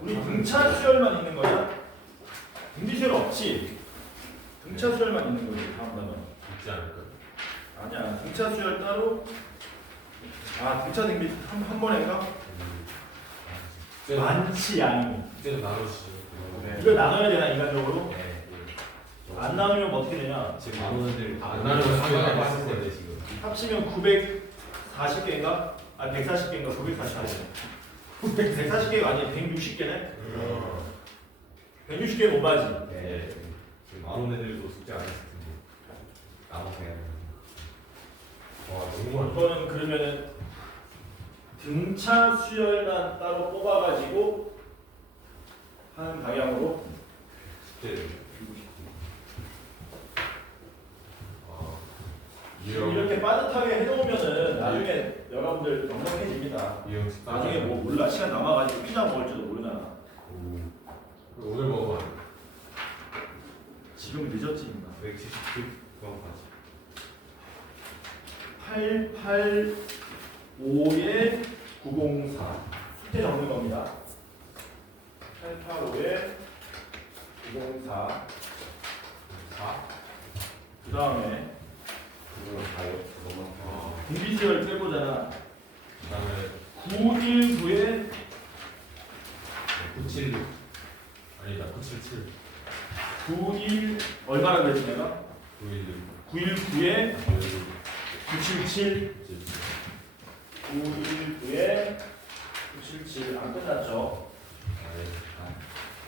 우리 등차 수열만 있는 거야? 등비 수열 없지? 등차 수열만 있는 거지. 다음 단어. 있지 않을까? 아니야. 등차 수열 따로. 아, 등차 등비 한 번인가? 많지 양이. 그때도 나누시. 이걸 나눠야 되나 인간적으로? 네. 안 나누면 어떻게 되냐? 지금 나누는데 안 나누면 상관이 빠질 건데 지금. 합치면 940개인가? 아 140개인가? 940개. 140개가 아니야. 160개네. 160개 못 맞지? 네. 지금 나누는 애들도 숙제 안 했을 텐데. 나눠서 해야 되는. 와 너무 많아. 이거는 그러면은 등차 수열만 따로 뽑아가지고 하는 방향으로 숙제. 이렇게 빠듯하게 해놓으면은 나중에 여러분들 넉넉해집니다. 이형 식사. 나중에 뭐 몰라 시간 남아가지고 피자 먹을지도 모르잖아. 오늘 먹으면 지금 늦었지 인가. 170 그만까지. 885에 904 숙제 적는 겁니다. 885에 904 그 다음에 그거는 가요. 그거만. 공비수열 빼보잖아. 그다음에 919에 976 아니다 977 91 얼마나 그랬지 내가? 916 919에 977 919에 977 안 끝났죠?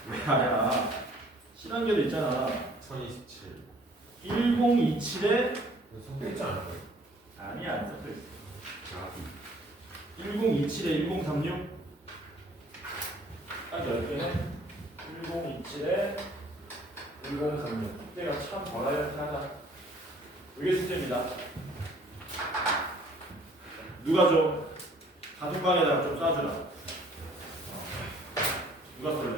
왜 아니야? 시간계도 있잖아. 1027 1027에 성공했지 않을까요? 아니야 안 섞여있어. 1027에 1036 딱 10개네. 1027에 1036 숙제가 참 버라이어티하다. 이게 숙제입니다. 누가 좀 다둥방에다가 좀 쏴주라. 누가 쏠래?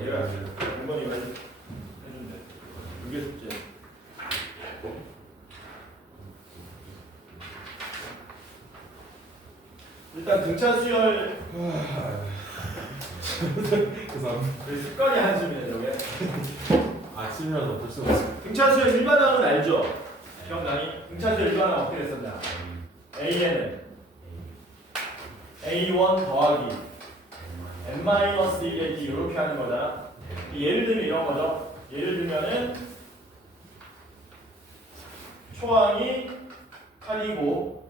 얘가 공건이가 해준대. 이게 숙제. 일단 등차 수열 죄송합니다. 습관이 한숨이네 저게. 아침이라도 볼 수가 없어. 등차 수열 일반항은 알죠? 기억나니? 등차 수열 일반항 어떻게 됐었냐? A에는 A1 더하기 N-1의 D 이렇게 하는 거잖아. 예를 들면 이런 거죠. 예를 들면은 초항이 8이고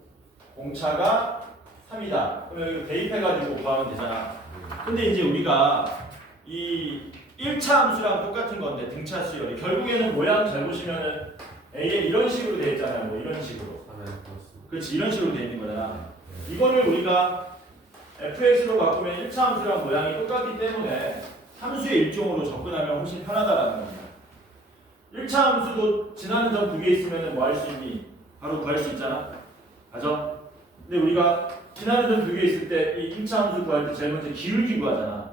공차가 3이다. 그러면 이거 대입해가지고 구하면 되잖아. 근데 이제 우리가 이 1차 함수랑 똑같은 건데 등차 수열이 결국에는 모양 잘 보시면은 A에 이런 식으로 돼 있잖아요. 뭐 이런 식으로. 그렇지 이런 식으로 돼 있는 거잖아. 이거를 우리가 fx로 바꾸면 1차 함수랑 모양이 똑같기 때문에 함수의 일종으로 접근하면 훨씬 편하다라는 겁니다. 1차 함수도 지나는 점 두 개 있으면 뭐 할 수 있니? 바로 구할 수 있잖아. 맞아? 근데 우리가 지나는 점 두 개 있을 때 이 1차 함수 구할 때 제일 먼저 기울기 구하잖아.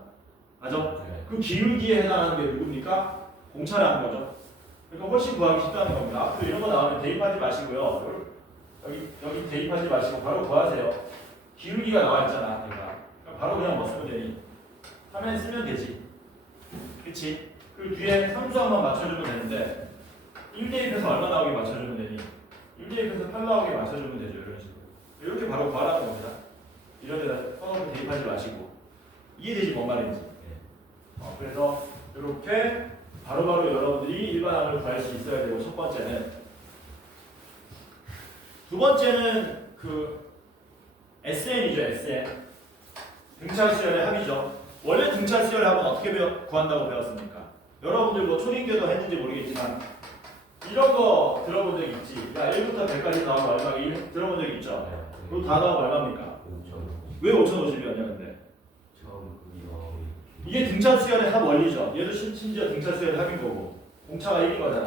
맞아? 그 기울기에 해당하는 게 누굽니까? 공차라는 거죠. 그러니까 훨씬 구하기 쉽다는 겁니다. 앞으로 이런 거 나오면 대입하지 마시고요. 여기 대입하지 마시고 바로 구하세요. 기울기가 나와 있잖아. 그러니까 바로 그냥 뭐 쓰면 되니? 화면 쓰면 되지. 그치? 그 뒤에 함수항만 맞춰주면 되는데 1대입해서 얼마 나오게 맞춰주면 되니? 1대입해서 8 나오게 맞춰주면 되죠. 이런 식으로. 이렇게 바로 구하라는 겁니다. 이런 데다 써놓고 대입하지 마시고. 이해되지 뭔 말인지. 그래서 이렇게 바로바로 여러분들이 일반항을 구할 수 있어야 되고 첫 번째는. 두 번째는 그 SN이죠. SN. 등차 수열의 합이죠. 원래 등차 수열의 합은 어떻게 구한다고 배웠습니까? 여러분들 뭐 초딩 때도 했는지 모르겠지만 이런 거 들어본 적 있지? 야 1부터 100까지 나오면 얼마? 들어본 적 있죠? 그거 다 나오면 얼마입니까? 왜 5,050이었냐 근데? 이게 등차 수열의 합 원리죠. 얘도 심지어 등차 수열의 합인 거고 공차가 1인 거잖아.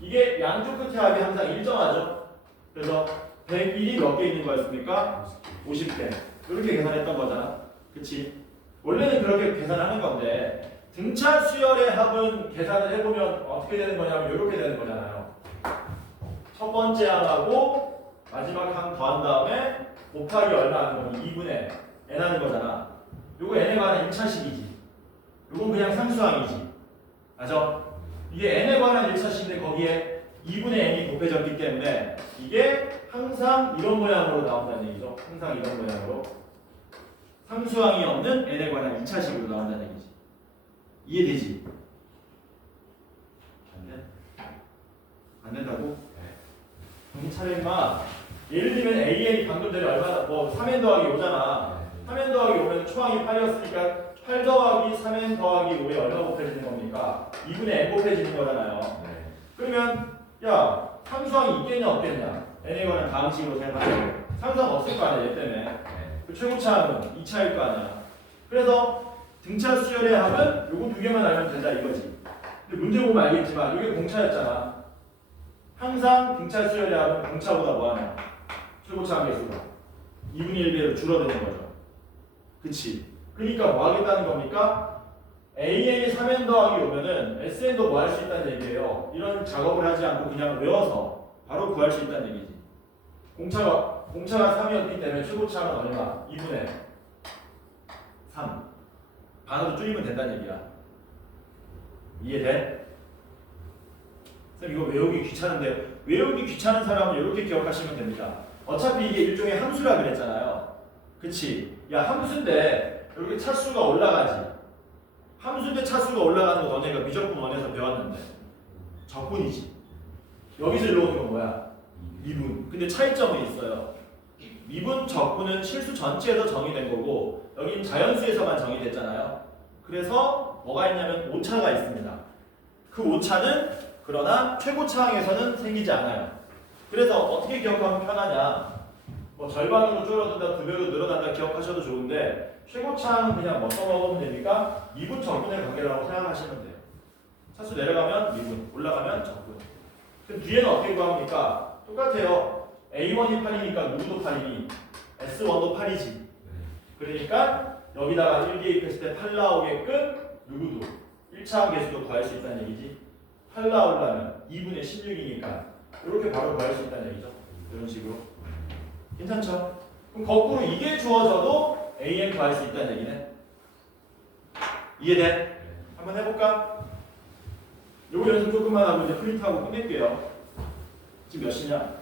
이게 양쪽 끝의 합이 항상 일정하죠. 그래서 101이 몇 개 있는 거였습니까? 50개. 이렇게 계산했던 거잖아. 그치? 원래는 그렇게 계산하는 건데 등차 수열의 합은 계산을 해보면 어떻게 되는 거냐면 이렇게 되는 거잖아요. 첫 번째 항하고 마지막 항 더한 다음에 곱하기 얼마 하는 거니? 2분의 n 하는 거잖아. 요거 n에 관한 1차식이지. 요건 그냥 상수항이지. 맞죠? 이게 n에 관한 1차식인데 거기에 2분의 n이 곱해졌기 때문에 이게 항상 이런 모양으로 나온다는 얘기죠. 항상 이런 모양으로. 상수항이 없는 n에 관한 2차식으로 나온다는 얘기지. 이해되지? 안 돼? 안 된다고? 정신 차려 임마. 예를 들면 AN이 방금 전에 얼마나 뭐 3n 더하기 5잖아. 3n 더하기 5면 초항이 8이었으니까 8 더하기 3n 더하기 5에 얼마 곱해지는 겁니까? 2분의 n 곱해지는 거잖아요. 그러면 야 상수항이 있겠냐 없겠냐? n에 관한 다항식으로 생각하면 상수항 없을 거 아니야 얘 때문에. 그 최고차항은 2차일 거 아니야. 그래서 등차 수열의 합은 요거 두 개만 알면 된다 이거지. 근데 문제 보면 알겠지만 이게 공차였잖아. 항상 등차 수열의 합은 공차보다 뭐하냐? 최고차항 개수가 2분의 1배로 줄어드는 거죠. 그치? 그러니까 뭐 하겠다는 겁니까? AN이 3n 더하기 오면은 SN도 뭐 할 수 있다는 얘기예요. 이런 작업을 하지 않고 그냥 외워서 바로 구할 수 있다는 얘기지. 공차가 3이었기 때문에 최고차항은 얼마? 2분의 3. 반으로 줄이면 된다는 얘기야. 이해돼? 선생님 이거 외우기 귀찮은데 외우기 귀찮은 사람은 이렇게 기억하시면 됩니다. 어차피 이게 일종의 함수라 그랬잖아요. 그치? 야 함수인데 이렇게 차수가 올라가지. 함수인데 차수가 올라가는 거 너네가 미적분 원에서 배웠는데 적분이지. 여기서 일로 오는 건 뭐야? 미분. 근데 차이점은 있어요. 미분, 적분은 실수 전체에서 정의된 거고 여긴 자연수에서만 정의됐잖아요. 그래서 뭐가 있냐면 오차가 있습니다. 그 오차는 그러나 최고차항에서는 생기지 않아요. 그래서 어떻게 기억하면 편하냐? 뭐 절반으로 줄어든다, 2배로 늘어난다 기억하셔도 좋은데 최고차항은 그냥 뭐 써먹으면 되니까 미분 적분의 관계라고 생각하시면 돼요. 차수 내려가면 미분, 올라가면 적분. 그럼 뒤에는 어떻게 구합니까? 똑같아요. A1이 8이니까 누구도 8이니 S1도 8이지. 그러니까 여기다가 1 대입했을 때 8 나오게끔 누구도 1차항 개수도 구할 수 있다는 얘기지. 8 나오려면 2분의 16이니까 이렇게 바로 구할 수 있다는 얘기죠. 이런 식으로. 괜찮죠? 그럼 거꾸로 이게 주어져도 AN 구할 수 있다는 얘기네. 이해돼? 한번 해볼까? 요거 연습 조금만 하고 이제 프린트하고 끝낼게요. 지금 몇 시냐?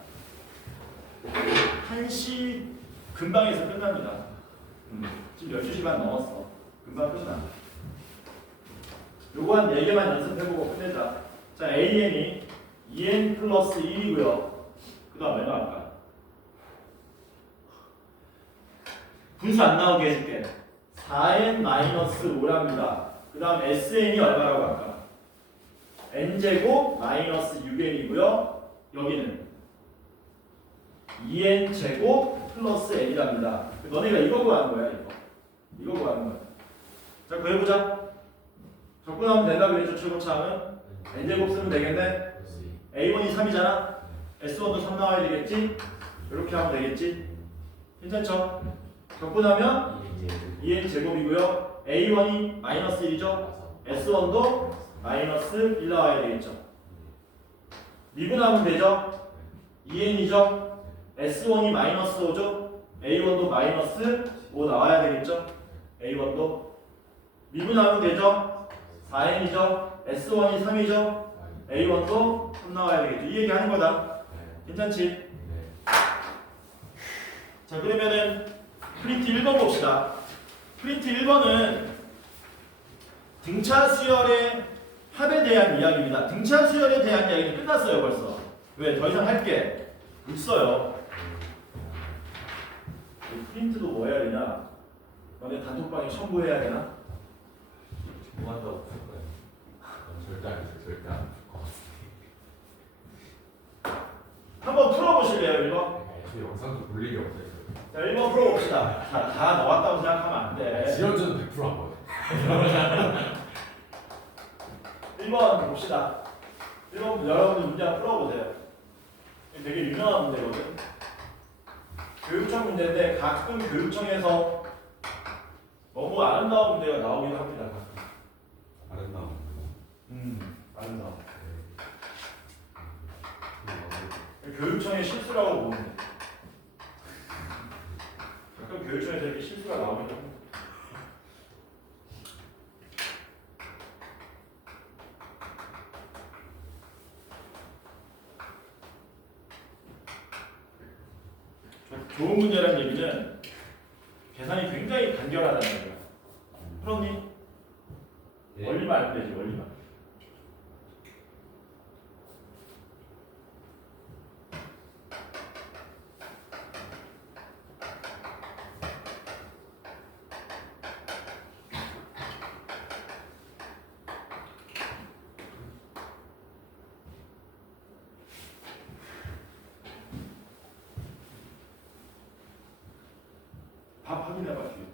1시 금방에서 끝납니다. 지금 12시 반 넘었어. 금방 끝나. 요거 한 4개만 연습해보고 끝내자. 자, AN이 2N 플러스 1이고요. 그 다음 얼마 할까? 분수 안 나오게 해줄게. 4N 마이너스 5랍니다. 그 다음 SN이 얼마라고 할까? N제곱 마이너스 6N이고요. 여기는 2N 제곱 플러스 N이랍니다. 너네가 이거 구하는 거야, 이거 구하는 거야. 자, 구해보자. 적분하면 된다 그랬죠, 최고차항은? N제곱 쓰면 되겠네? A1이 3이잖아? S1도 3 나와야 되겠지? 이렇게 하면 되겠지? 괜찮죠? 적분하면 2N 제곱이고요. A1이 마이너스 1이죠? S1도 마이너스 1 나와야 되겠죠? 미분하면 되죠? 2N이죠? S1이 마이너스 5죠? A1도 마이너스 5 나와야 되겠죠? A1도 미분하면 되죠? 4N이죠? S1이 3이죠? A1도 3 나와야 되겠죠? 이 얘기 하는 거다. 괜찮지? 자, 그러면은 프린트 1번 봅시다. 프린트 1번은 등차 수열의 합에 대한 이야기입니다. 등차 수열에 대한 이야기는 끝났어요, 벌써. 왜? 더 이상 할 게 있어요. 프린트도 뭐 해야 되냐? 너네 단톡방에 첨부해야 되나? 뭐 한다고 없을 거예요. 절대 안 돼, 절대 안 될 것 같습니다. 한번 풀어보실래요, 1번? 저 영상도 볼 일이 없어요. 자, 1번 풀어봅시다. 자, 다 나왔다고 생각하면 안 돼. 지연주는 100%안 봐요. 1번 봅시다. 1번 여러분들 문제 한번 풀어보세요. 되게 유명한 문제거든. 교육청 문제인데 가끔 교육청에서 너무 아름다운 문제가 나오기도 합니다. 아름다운. 아름다워. 교육청의 실수라고 보면 돼. 가끔 교육청에서 이렇게 실수가 나오면 좋은 문제라는 얘기는 계산이 굉장히 간결하다는 얘기야. 풀었니? 예. 원리만 알면 되지, 원리만. 밥 확인해봐, 지금.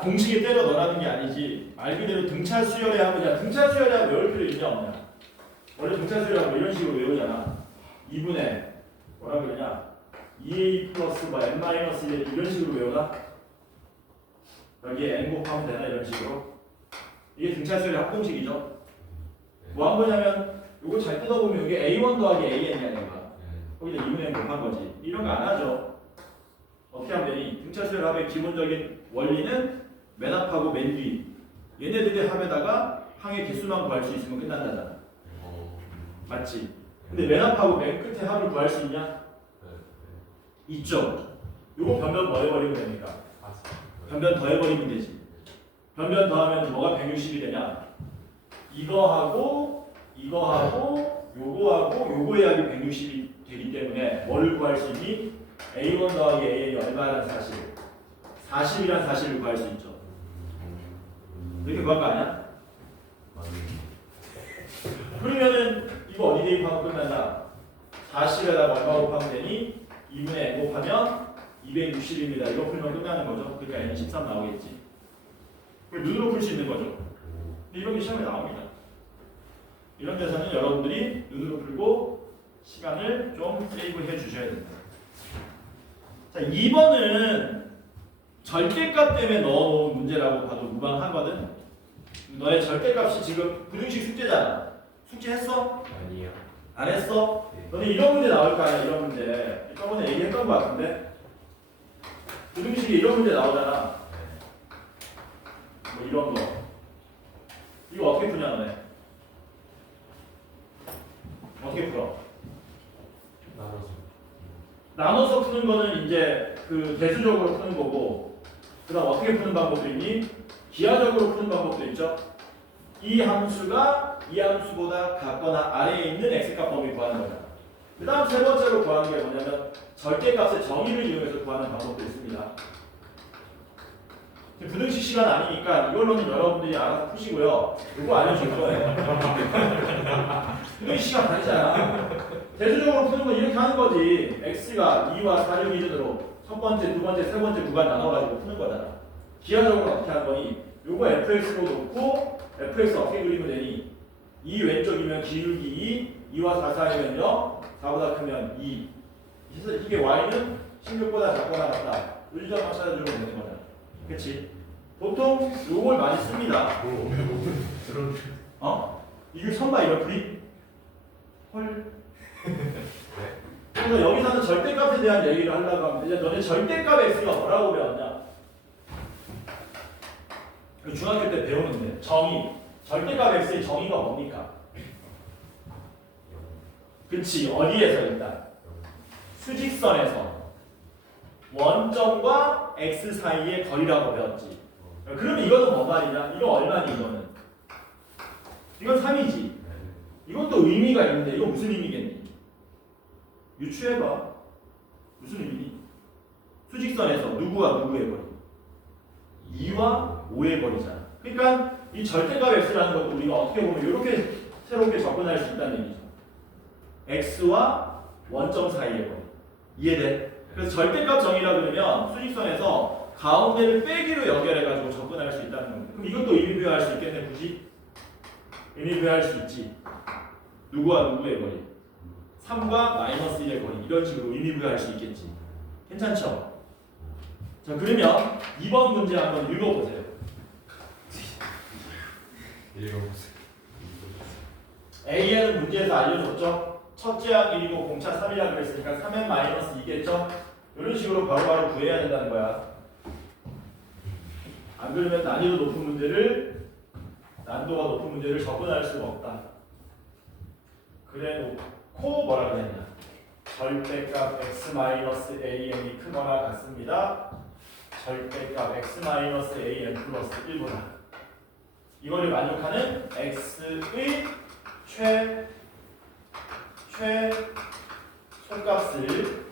공식에 때려 넣으라는 게 아니지. 말 그대로 등차 수열에 하면 야 등차 수열에 하면 외울 필요 있냐 없냐? 원래 등차 수열에 하면 이런 식으로 외우잖아. 2분의 뭐라 그러냐? 2a 플러스 뭐 n 마이너스 1 이런 식으로 외우나? 여기에 n 곱하면 되나 이런 식으로? 이게 등차 수열의 합공식이죠. 뭐 한 거냐면 이거 잘 뜯어보면 이게 a1 더하기 an이야 내가. 거기다 2분의 n 곱한 거지. 이런 거 안 하죠. 어떻게 하면 되니? 등차 수열 합의 기본적인 원리는 맨 앞하고 맨 뒤. 얘네들의 합에다가 항의 개수만 구할 수 있으면 끝난다잖아. 맞지? 근데 맨 앞하고 맨 끝에 합을 구할 수 있냐? 있죠. 요거 변변 더해버리면 됩니까? 변변 더해버리면 되지. 변변 더하면 뭐가 160이 되냐? 이거하고 이거하고 요거하고 요거의 합이 160이 되기 때문에 뭐를 구할 수 있니? a1 더하기 an이 얼마라는 사실 40이라는 사실을 구할 수 있죠. 이렇게 구한 거 아니야? 그러면은 이거 어디 대입하면 끝난다? 40에다가 얼마 곱하면 되니? 2분의 n 곱하면 260입니다. 이거 풀면 끝나는 거죠. 그러니까 n이 13 나오겠지. 그걸 눈으로 풀 수 있는 거죠. 근데 이런 게 시험에 나옵니다. 이런 데서는 여러분들이 눈으로 풀고 시간을 좀 세이브 해 주셔야 됩니다. 자, 2번은 절대값 때문에 넣어놓은 문제라고 봐도 무방하거든. 너의 절대값이 지금 부등식 숙제잖아. 숙제했어? 아니요. 안 했어? 네. 너네 이런 문제 나올 거 아니야, 이런 문제. 저번에 얘기했던 거 같은데. 부등식에 이런 문제 나오잖아. 뭐 이런 거. 이거 어떻게 푸냐, 너네? 어떻게 풀어? 나눠서 푸는 거는 이제 그 대수적으로 푸는 거고, 그 다음 어떻게 푸는 방법도 있니? 기하적으로 푸는 방법도 있죠. 이 함수가 이 함수보다 같거나 아래에 있는 x값 범위 구하는 거잖아. 그 다음 세 번째로 구하는 게 뭐냐면 절대값의 정의를 이용해서 구하는 방법도 있습니다. 부등식 시간 아니니까 이걸로는 여러분들이 알아서 푸시고요. 이거 알려줄 거예요. 부등식 시간 아니잖아. 대수적으로 푸는 건 이렇게 하는 거지. x가 2와 4를 기준으로 첫 번째, 두 번째, 세 번째 구간 나눠가지고 푸는 거잖아. 기하적으로 어떻게 하는 거니? 요거 fx로 놓고 fx 어떻게 그리면 되니? 2 왼쪽이면 기울기 2, 2와 4 사이면 0, 4보다 크면 2. 그래서 이게 y는 16보다 작거나 같다. 의지점만 찾아주면 되는 거잖아. 그치? 보통 요걸 많이 씁니다. 어? 이게 선바 이런 그림? 헐. 그래서 여기서는 절대값에 대한 얘기를 하려고 하면 이제 너네 절대값 x가 뭐라고 배웠냐? 중학교 때 배우는데 정의. 절대값 x의 정의가 뭡니까? 그치, 어디에서 일단? 수직선에서 원점과 x 사이의 거리라고 배웠지. 그러면 이거는 뭔 말이냐? 이거 얼마니 이거는? 이건 3이지. 이건 또 의미가 있는데 이거 무슨 의미겠니? 유추해봐. 무슨 의미니? 수직선에서 누구와 누구의 거리? 2와 5의 거리잖아. 그러니까 이 절대값 x라는 것도 우리가 어떻게 보면 이렇게 새롭게 접근할 수 있다는 얘기죠. x와 원점 사이의 거리. 이해돼? 그래서 절대값 정의라 그러면 수직선에서 가운데를 빼기로 연결해가지고 접근할 수 있다는 겁니다. 그럼 이것도 의미 부여할 수 있겠네, 굳이? 의미 부여할 수 있지. 누구와 누구의 거리? 3과 마이너스 1의 거리. 이런 식으로 의미 부여할 수 있겠지. 괜찮죠? 자, 그러면 2번 문제 한번 읽어보세요. 읽어보세요. A에는 문제에서 알려줬죠? 첫째 항 1이고 공차 3이라고 그랬으니까 3n 마이너스 2겠죠? 이런 식으로 바로바로 구해야 된다는 거야. 안 그러면 난이도가 높은 문제를 접근할 수가 없다. 그래 놓고 뭐라 그랬냐? 절대값 x-an이 크거나 같습니다. 절대값 x-an 플러스 1보다 이거를 만족하는 x의 최소값을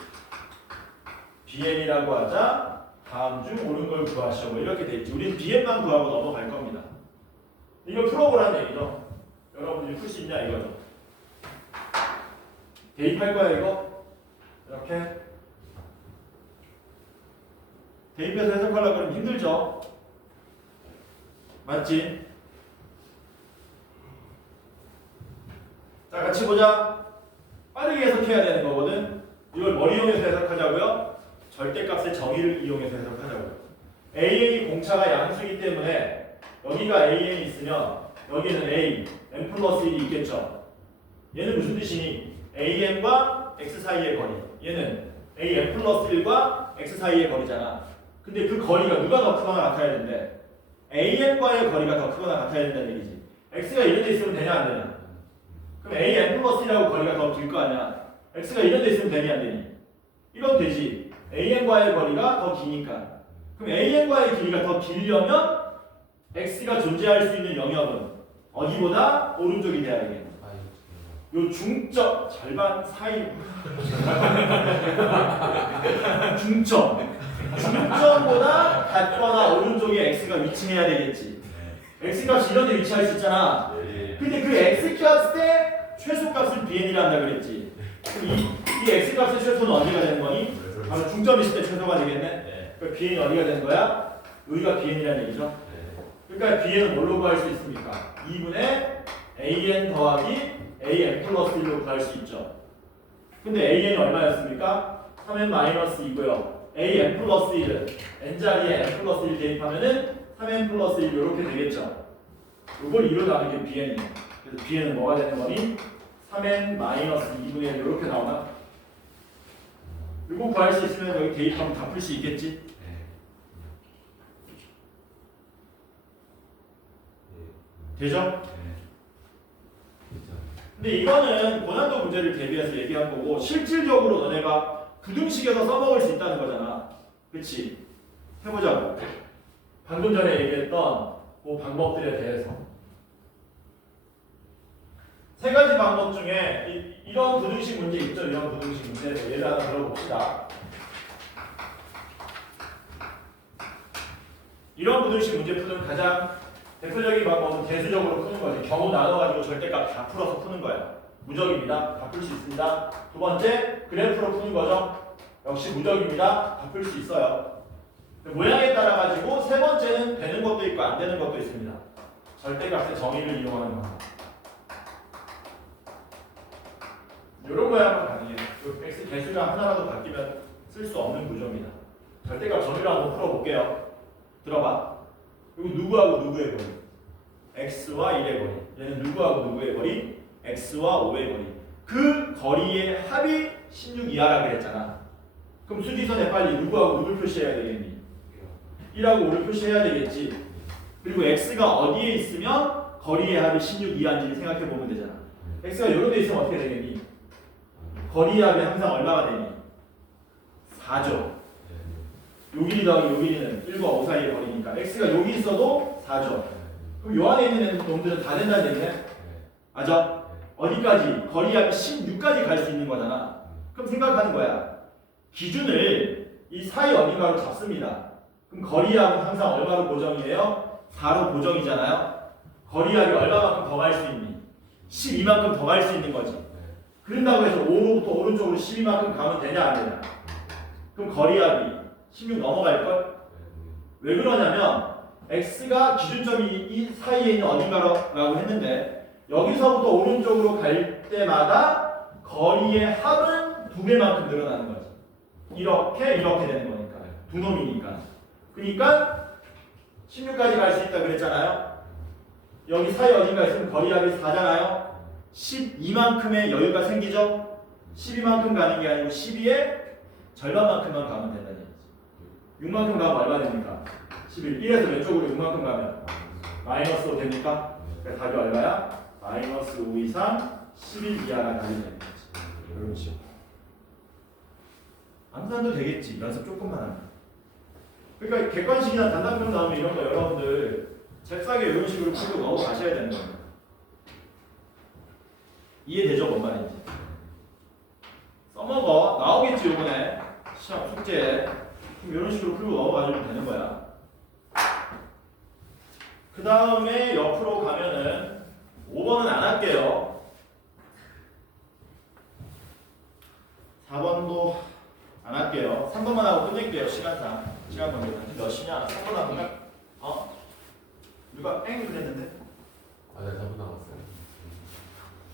bn이라고 하자. 다음 중 옳은 걸 구하시오. 뭐 이렇게 돼 있지. 우리는 bn만 구하고 넘어갈 겁니다. 이걸 풀어보라는 얘기죠. 여러분들이 풀 수 있냐 이거죠. 대입할 거야 이거. 이렇게 대입해서 해석하려고 하면 힘들죠. 맞지? 자, 같이 보자. 빠르게 해석해야 되는 거거든. 이걸 뭘 이용해서 해석하자고요? 절대값의 정의를 이용해서 해석하자고요. AN이 공차가 양수이기 때문에 여기가 AN이 있으면 여기는 A, n 플러스 1이 있겠죠. 얘는 무슨 뜻이니? AN과 X 사이의 거리. 얘는 A, n 플러스 1과 X 사이의 거리잖아. 근데 그 거리가 누가 더 크거나 같아야 되는데 AN과의 거리가 더 크거나 같아야 된다는 얘기지. X가 이런 데 있으면 되냐 안 되냐? 그럼 A, n 플러스 1하고 거리가 더 길 거 아니야? X가 이런 데 있으면 되니 안 되니? 이건 되지. AN과의 거리가 더 기니까. 그럼 AN과의 길이가 더 길려면 X가 존재할 수 있는 영역은 어디보다 오른쪽이 돼야 되겠네. 요 중점 절반 사이 중점보다 같거나 오른쪽에 x가 위치해야 되겠지. x 값이 이런 데 위치할 수 있잖아. 근데 그 x 값의 최소값을 bn이라 한다 그랬지. 이 x 값의 최소는 어디가 되는 거니? 바로 중점 있을 때 최소가 되겠네. 그러니까 bn이 어디가 되는 거야? 여기가 bn이라는 얘기죠. 그러니까 bn은 뭘로 구할 수 있습니까? 2분의 an 더하기 an 플러스 1로 구할 수 있죠. 근데 an이 얼마였습니까? 3n-2고요. an 플러스 1은 n자리에 n 플러스 1 대입하면은 3n 플러스 1 이렇게 되겠죠. 이걸 2로 나누는 게 bn이에요. 그래서 bn은 뭐가 되는 거니? 3n-2분의 1 이렇게 나오나? 이거 구할 수 있으면 여기 대입하면 다 풀 수 있겠지? 되죠? 근데 이거는 고난도 문제를 대비해서 얘기한 거고 실질적으로 너네가 부등식에서 써먹을 수 있다는 거잖아. 그치? 해보자고. 방금 전에 얘기했던 그 방법들에 대해서 세 가지 방법 중에 이런 부등식 문제 있죠? 이런 부등식 문제 예를 하나 들어봅시다. 이런 부등식 문제 푸는 가장 대표적인 방법은 대수적으로 푸는 거지. 경우 나눠가지고 절대값 다 풀어서 푸는 거야. 무적입니다. 다 풀 수 있습니다. 두 번째, 그래프로 푸는 거죠. 역시 무적입니다. 다 풀 수 있어요. 모양에 따라 가지고 세 번째는 되는 것도 있고 안 되는 것도 있습니다. 절대값의 정의를 이용하는 방법. 이런 모양은 가능해요. x 개수가 하나라도 바뀌면 쓸 수 없는 구조입니다. 절대값 정의를 한번 풀어볼게요. 들어봐. 그리고 누구하고 누구의 거리? x와 1의 거리. 얘는 누구하고 누구의 거리? x와 5의 거리. 그 거리의 합이 16 이하라 그랬잖아. 그럼 수지선에 빨리 누구하고 누구를 표시해야 되겠니? 1하고 5를 표시해야 되겠지. 그리고 x가 어디에 있으면 거리의 합이 16 이하인지 생각해 보면 되잖아. x가 이런 데 있으면 어떻게 되겠니? 거리의 합이 항상 얼마가 되니? 4죠. 요 길이 더하기 요 길이는 1과 5 사이의 거리니까 x가 여기 있어도 4죠. 그럼 요 안에 있는 놈들은 다 된다는 얘기네? 맞아? 어디까지? 거리합이 16까지 갈 수 있는 거잖아. 그럼 생각하는 거야. 기준을 이 사이 어딘가로 잡습니다. 그럼 거리합은 항상 얼마로 고정이에요? 4로 고정이잖아요. 거리합이 얼마만큼 더 갈 수 있니? 12만큼 더 갈 수 있는 거지. 그런다고 해서 5로부터 오른쪽으로 12만큼 가면 되냐 안 되냐? 그럼 거리합이 16 넘어갈걸? 왜 그러냐면 x가 기준점이 이 사이에 있는 어딘가라고 했는데 여기서부터 오른쪽으로 갈 때마다 거리의 합은 2배만큼 늘어나는 거지. 이렇게 되는 거니까. 두 놈이니까. 그러니까 16까지 갈 수 있다 그랬잖아요. 여기 사이 어딘가 있으면 거리합이 4잖아요. 12만큼의 여유가 생기죠? 12만큼 가는 게 아니고 12의 절반만큼만 가면 된다는 얘기지. 6만큼 가면 얼마 됩니까? 11. 1에서 왼쪽으로 6만큼 가면 마이너스 5 됩니까? 그러니까 답이 얼마야? 마이너스 5 이상 11 이하가 답이 되는 거지. 이런 식으로. 암산도 되겠지. 연습 조금만 하면. 그러니까 객관식이나 단답형 나오면 이런 거 여러분들 잽싸게 이런 식으로 풀고 넘어가셔야 되는 겁니다. 이해되죠? 뭔 말인지. 써먹어. 나오겠지 요번에 시험 숙제에. 그럼 이런 식으로 풀고 넘어가주면 되는 거야. 그 다음에 옆으로 가면은 5번은 안 할게요. 4번도 안 할게요. 3번만 하고 끝낼게요. 시간상. 시간 관계상. 몇 시냐? 3번 하면 누가 땡 그랬는데? 아, 네, 4분 남았어요.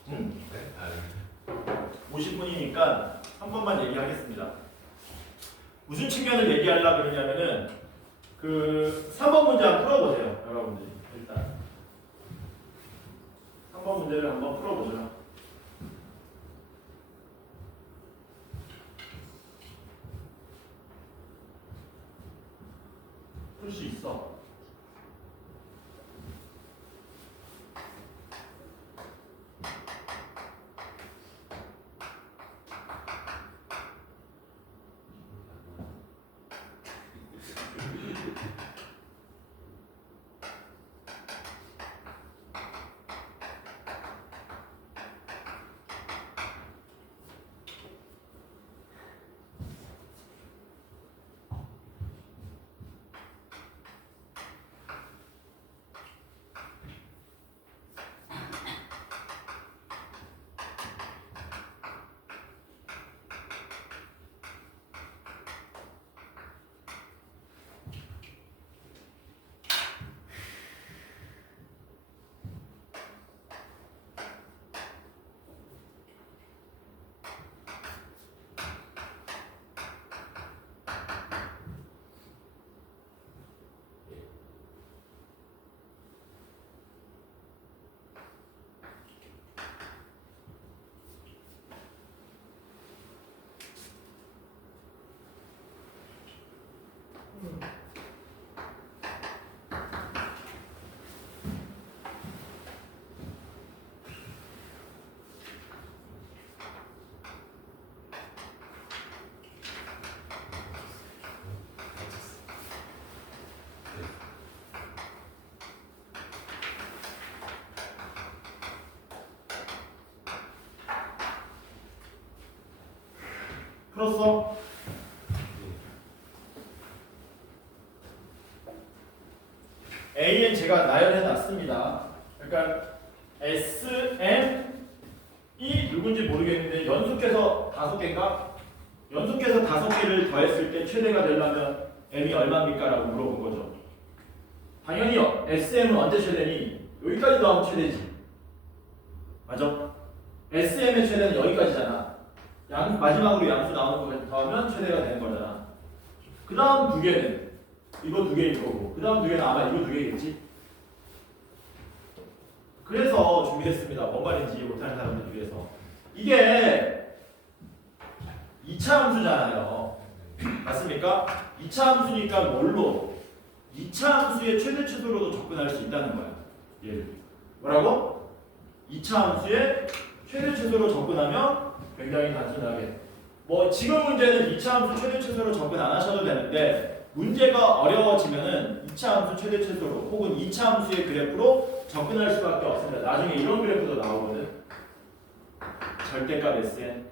응? 네? 아, 네. 50분이니까 3번만 얘기하겠습니다. 무슨 측면을 얘기하려고 그러냐면은 그 3번 문제 한번 풀어보세요. 여러분들이 일단 3번 문제를 한번 풀어보죠. 풀 수 있어. 풀었어? A는 제가 나열해 놨습니다. 그러니까 S, M, 이 누군지 모르겠는데 연속해서 5개인가? 연속해서 5개를 더했을 때 최대가 되려면 M이 얼마입니까? 라고 물어본 거죠. 당연히 SM은 언제 최대니? 여기까지 더하면 최대지. 맞아? SM의 최대는 여기까지잖아. 마지막으로 양수 나오는 거 더하면 최대가 되는 거잖아. 그 다음 두 개는 이거 두 개일 거고, 그 다음 두 개는 아마 이거 두 개겠지. 그래서 준비했습니다. 뭔 말인지 못하는 사람들 위해서. 이게 2차 함수잖아요. 맞습니까? 2차 함수니까 뭘로? 2차 함수의 최대 최소로도 접근할 수 있다는 거야. 얘를. 뭐라고? 2차 함수의 최대 최소로 접근하면 굉장히 단순하게. 뭐 지금 문제는 2차 함수 최대 최소로 접근 안 하셔도 되는데 문제가 어려워지면은 2차 함수 최대 최소로 혹은 2차 함수의 그래프로 접근할 수밖에 없습니다. 나중에 이런 그래프도 나오거든. 절대값 Sn.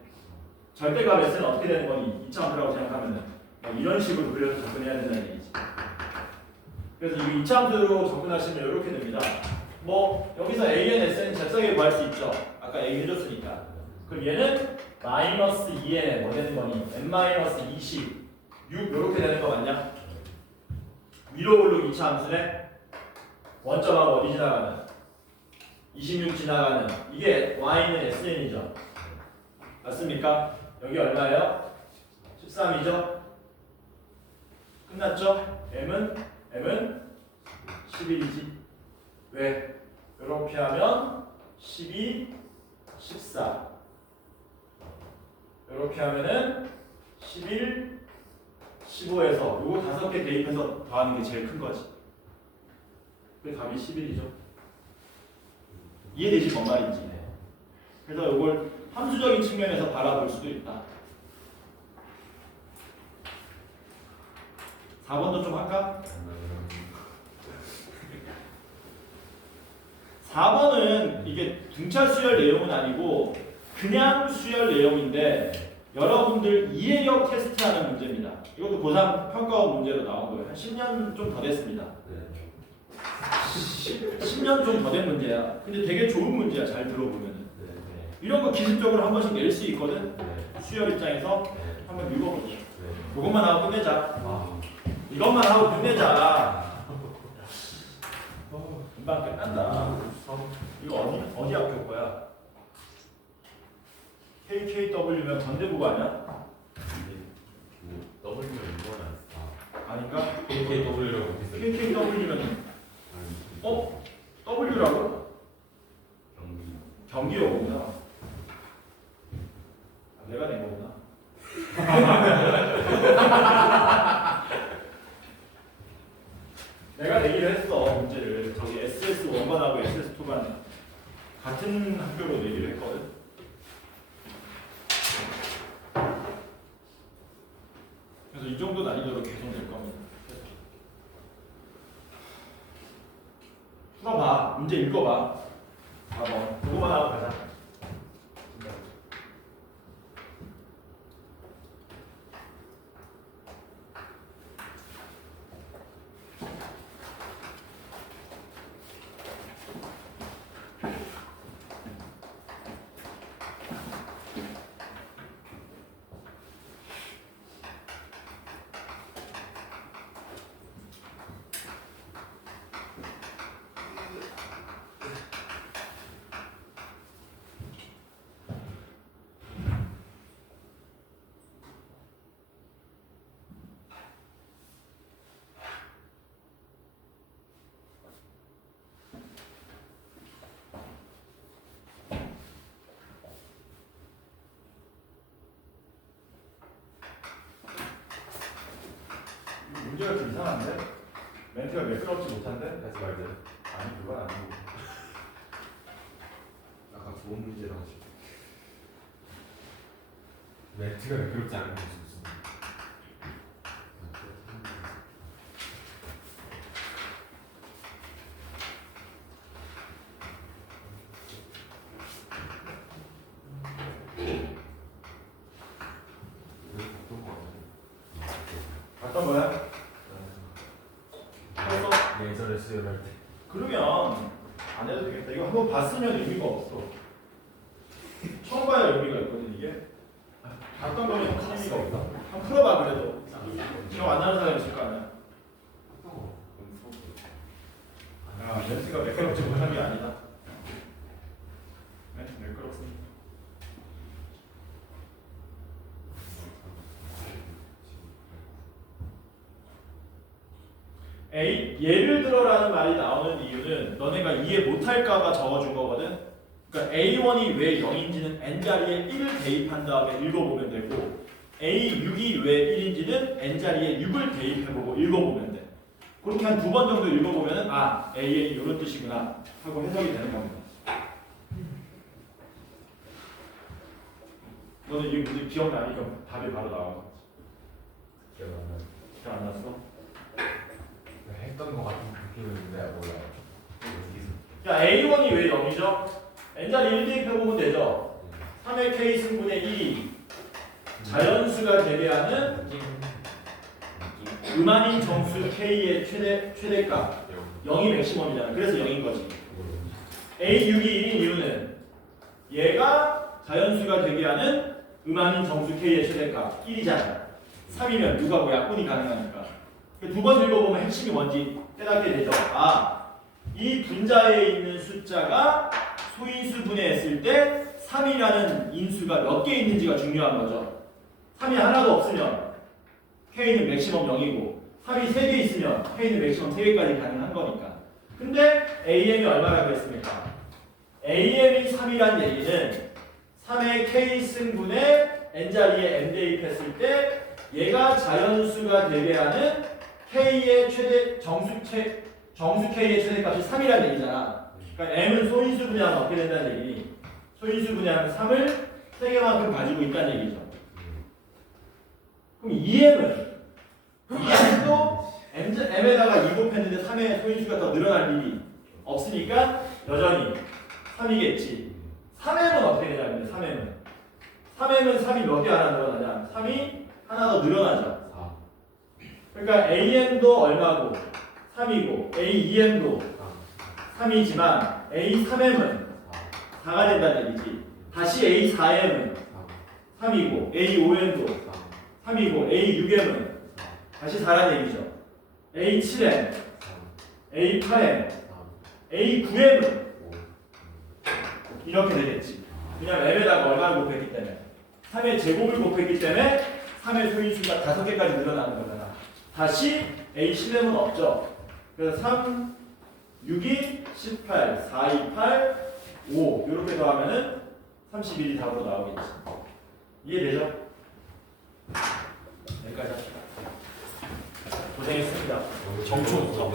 절대값 S는 어떻게 되는 거니? 2차 함수라고 생각하면은 이런 식으로 그려서 접근해야 된다는 얘기지. 그래서 이 2차 함수로 접근하시면 이렇게 됩니다. 뭐 여기서 AN, SN 잽싸게 구할 수 있죠. 아까 얘기해줬으니까. 그럼 얘는 마이너스 2n에 뭐 되는 거니? n-20 6 이렇게 되는 거 맞냐? 위로 올로 2차 함수네. 원점하고 어디 지나가는? 26 지나가는. 이게 y는 sn이죠. 맞습니까? 여기 얼마예요? 13이죠? 끝났죠? m은 11이지. 왜? 이렇게 하면 12 14 이렇게 하면은 11, 15에서 요거 5개 대입해서 더하는 게 제일 큰 거지. 그 답이 11이죠. 이해되지 뭔 말인지. 그래서 이걸 함수적인 측면에서 바라볼 수도 있다. 4번도 좀 할까? 4번은 이게 등차 수열 내용은 아니고 그냥 수열 내용인데 여러분들 이해력 테스트하는 문제입니다. 이것도 고3 평가원 문제로 나온 거예요. 한 10년 좀 더 됐습니다. 10년 좀 더 된 문제야. 근데 되게 좋은 문제야. 잘 들어보면은. 이런 거 기술적으로 한 번씩 낼 수 있거든. 수열 입장에서 한번 읽어보자. 그것만 하고 끝내자. 이것만 하고 끝내자. 금방 끝난다. 이거 어디 학교 거야? KKW면 건대부가 아니야? W가 이거는 아닌가? KKW라고 비슷해. KKW면 W라고? 경기여구나. 내가 낸 거구나. 내가 내기를 했어. 문제를 저기 SS1반하고 SS2반 같은 학교로 내기를 했거든. 그래서 이 정도 난이도로 계속 낼 겁니다. 풀어봐. 문제 읽어봐. 4번. 그거만 하고 가자. 문제가 좀 이상한데? 멘트가 매끄럽지 못한데? 하지 말자. 아니 그건 아니고. 아까 좋은 문제라고 하시고. 멘트가 매끄럽지 않은 것이 무슨? 봤던 거야? 했어? 예전에 수혈할 때. 그러면 안 해도 되겠다. 이거 한번 봤으면 의미가 없어. 처음 봐야 의미가 있거든 이게. 봤던 거면 큰 의미가 없다. 한번 풀어봐 그래도. 기억 안 나는 사람 있을 거 아니야. 멘트가 매끄럽지 못한 게 아니다. 멘트 매끄럽습니다. 예를 들어라는 말이 나오는 이유는 너네가 이해 못할까봐 적어준 거거든. 그러니까 A1이 왜 0인지는 n자리에 1을 대입한 다음에 읽어보면 되고 A6이 왜 1인지는 n자리에 6을 대입해보고 읽어보면 돼. 그렇게 한 2번 정도 읽어보면 AN이 이런 뜻이구나 하고 해석이 되는 겁니다. 너는 이 문제 기억나니까 답이 바로 나와. 기억 안 나. 기억 안 났어? 했던 것 같은 느낌인데 몰라요. 야 A1이 왜 0이죠? n자리 1 대입해보면 되죠? 3의 k승분의 1이 자연수가 대비하는 음한인 정수 k의 최대값 0이 맥시멈이잖아. 그래서 0인 거지. A6이 1인 이유는 얘가 자연수가 대비하는 음한인 정수 k의 최대값 1이잖아. 3이면 누가고 약분이 가능하니까. 두 번 읽어보면 핵심이 뭔지 깨닫게 되죠. 이 분자에 있는 숫자가 소인수 분해했을 때 3이라는 인수가 몇 개 있는지가 중요한 거죠. 3이 하나도 없으면 K는 맥시멈 0이고 3이 3개 있으면 K는 맥시멈 3개까지 가능한 거니까. 근데 AM이 얼마라고 했습니까? AM이 3이란 얘기는 3의 K승분의 N자리에 N 대입했을 때 얘가 자연수가 되게 하는 K의 최대 정수 K의 최대값이 3이라는 얘기잖아. 그러니까 M은 소인수 분야는 어떻게 된다는 얘기니? 소인수 분야는 3을 3개만큼 가지고 있다는 얘기죠. 그럼 2M도 M에다가 2 곱했는데 3의 소인수가 더 늘어날 일이 없으니까 여전히 3이겠지. 3M은 어떻게 되냐면 3M은 3이 몇 개 하나 늘어나냐? 3이 하나 더 늘어나죠. 4. 그러니까 AM도 얼마고 3이고 A2M도 3이지만 A3M은 4가 된다는 얘기지. 다시 A4M은 3이고 A5M도 3이고 A6M은 다시 4라는 얘기죠. A7M, A8M, A9M은 이렇게 되겠지. 왜냐면 M에다가 얼마를 곱했기 때문에 3의 제곱을 곱했기 때문에 3의 소인수가 5개까지 늘어나는 거잖아. 다시 A10M은 없죠. 그래서 3, 6이 18, 4, 2, 8, 5 이렇게 더하면은 31이 답으로 나오겠지. 이해되죠? 여기까지 합시다. 고생했습니다. 정초부터.